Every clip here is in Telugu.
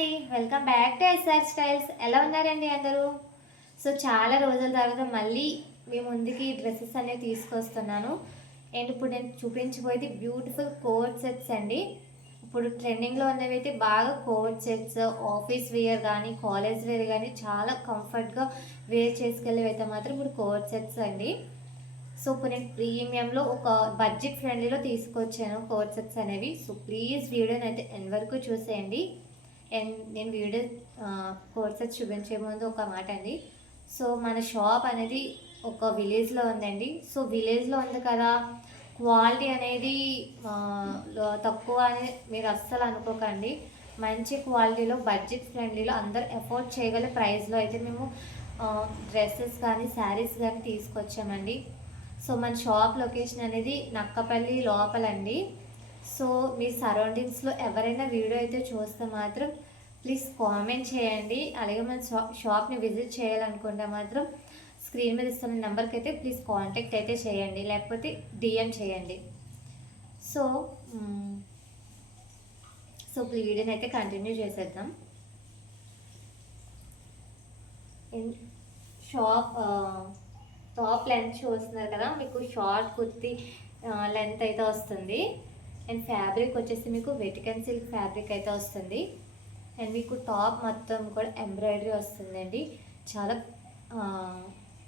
అండి, welcome back to SR Styles. ఎలా ఉన్నారండి అందరూ? సో చాలా రోజుల తర్వాత మళ్ళీ మీ ముందుకి డ్రెస్సెస్ అనేవి తీసుకొస్తున్నాను. అండ్ ఇప్పుడు నేను చూపించబోయేది బ్యూటిఫుల్ కోట్ సెట్స్ అండి. ఇప్పుడు ట్రెండింగ్లో ఉన్నవి అయితే బాగా కోట్ సెట్స్, ఆఫీస్ వేర్ కానీ కాలేజ్ వేర్ కానీ చాలా కంఫర్ట్గా వేర్ చేసుకెళ్ళేవి అయితే మాత్రం ఇప్పుడు కోట్ సెట్స్ అండి. సో ఇప్పుడు నేను ప్రీమియంలో ఒక బడ్జెట్ ఫ్రెండ్లీలో తీసుకొచ్చాను కోట్ సెట్స్ అనేవి. సో ప్లీజ్ వీడియోని అయితే ఎండ్ వరకు చూసేయండి. అండ్ నేను వీడియో కోట్ సెట్స్ చూపించే ముందు ఒక మాట అండి. సో మన షాప్ అనేది ఒక విలేజ్లో ఉందండి. సో విలేజ్లో ఉంది కదా, క్వాలిటీ అనేది తక్కువ అని మీరు అస్సలు అనుకోకండి. మంచి క్వాలిటీలో బడ్జెట్ ఫ్రెండ్లీలో అందరు ఎఫోర్డ్ చేయగల ప్రైస్లో అయితే మేము డ్రెస్సెస్ కానీ శారీస్ కానీ తీసుకొచ్చామండి. సో మన షాప్ లొకేషన్ అనేది నక్కపల్లి లోపలండి. సో మీ సరౌండింగ్స్లో ఎవరైనా వీడియో అయితే చూస్తే మాత్రం ప్లీజ్ కామెంట్ చేయండి. అలాగే మన షాప్ని విజిట్ చేయాలనుకుంటే మాత్రం స్క్రీన్ మీద ఇస్తున్న నెంబర్కి అయితే ప్లీజ్ కాంటాక్ట్ అయితే చేయండి, లేకపోతే డిఎం చేయండి. సో సో వీడియోని అయితే కంటిన్యూ చేసేద్దాం. షాప్ టాప్ లెంత్ చూస్తున్నారు కదా, మీకు షార్ట్ కుర్తీ లెంత్ అయితే వస్తుంది. అండ్ ఫ్యాబ్రిక్ వచ్చేసి మీకు వెటికన్ సిల్క్ ఫ్యాబ్రిక్ అయితే వస్తుంది. అండ్ మీకు టాప్ మొత్తం కూడా ఎంబ్రాయిడరీ వస్తుందండి. చాలా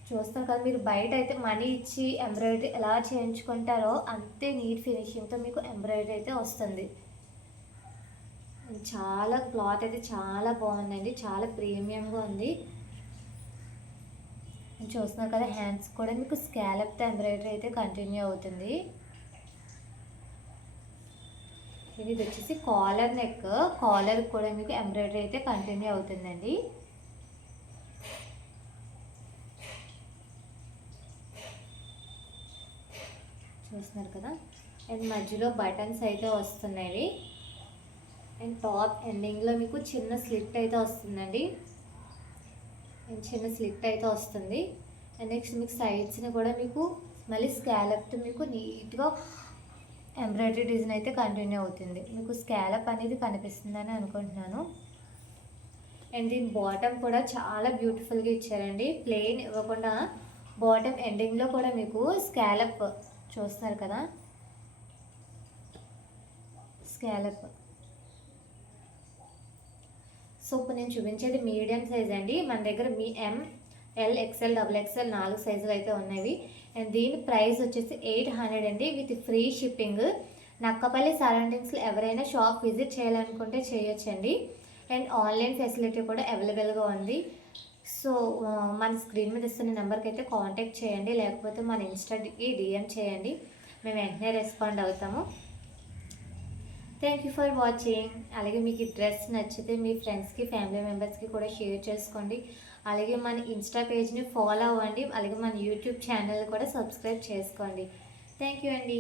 చూస్తారు కదా, మీరు బయట అయితే మనీ ఇచ్చి ఎంబ్రాయిడరీ ఎలా చేయించుకుంటారో అంతే నీట్ ఫినిషింగ్తో మీకు ఎంబ్రాయిడరీ అయితే వస్తుంది. చాలా క్లాత్ అయితే చాలా బాగుందండి, చాలా ప్రీమియంగా ఉంది. చూస్తున్నారు కదా, హ్యాండ్స్ కూడా మీకు స్కాలప్తో ఎంబ్రాయిడరీ అయితే కంటిన్యూ అవుతుంది. ఇది వచ్చేసి కాలర్ నెక్, కాలర్ కూడా మీకు ఎంబ్రాయిడరీ అయితే కంటిన్యూ అవుతుందండి. చూస్తున్నారు కదా, అండ్ మధ్యలో బటన్స్ అయితే వస్తున్నాయి. అండ్ టాప్ ఎండింగ్లో మీకు చిన్న స్లిట్ అయితే వస్తుందండి. చిన్న స్లిట్ అయితే వస్తుంది. అండ్ నెక్స్ట్ మీకు సైడ్స్ని కూడా మీకు మళ్ళీ స్కాలప్తో మీకు నీట్గా ఎంబ్రాయిడరీ డిజైన్ అయితే కంటిన్యూ అవుతుంది. మీకు స్కాలప్ అనేది కనిపిస్తుందని అనుకుంటున్నాను. అండ్ దీని బాటమ్ కూడా చాలా బ్యూటిఫుల్గా ఇచ్చారండి, ప్లెయిన్ ఇవ్వకుండా బాటమ్ ఎండింగ్లో కూడా మీకు స్కాలప్ చూస్తున్నారు కదా, స్కాలప్. సో ఇప్పుడు నేను చూపించేది మీడియం సైజ్ అండి. మన దగ్గర ఎల్, ఎక్స్ఎల్, డబుల్ ఎక్స్ఎల్ 4 సైజులు అయితే ఉన్నాయి. అండ్ దీని ప్రైస్ వచ్చేసి 800 అండి, విత్ ఫ్రీ షిప్పింగ్. నక్కపల్లి సరౌండింగ్స్లో ఎవరైనా షాప్ విజిట్ చేయాలనుకుంటే చేయొచ్చండి. అండ్ ఆన్లైన్ ఫెసిలిటీ కూడా అవైలబుల్గా ఉంది. సో మన స్క్రీన్ మీద ఇస్తున్న నెంబర్కి అయితే కాంటాక్ట్ చేయండి, లేకపోతే మన ఇన్స్టాకి డిఎం చేయండి, మేము వెంటనే రెస్పాండ్ అవుతాము. Thank you for watching. అలాగే మీకు ఈ డ్రెస్ నచ్చితే మీ ఫ్రెండ్స్కి, ఫ్యామిలీ మెంబర్స్కి కూడా షేర్ చేసుకోండి. అలాగే మన ఇన్స్టా పేజ్ని ఫాలో అవ్వండి. అలాగే మన యూట్యూబ్ ఛానల్ కూడా సబ్స్క్రైబ్ చేసుకోండి. థ్యాంక్ యూ అండి.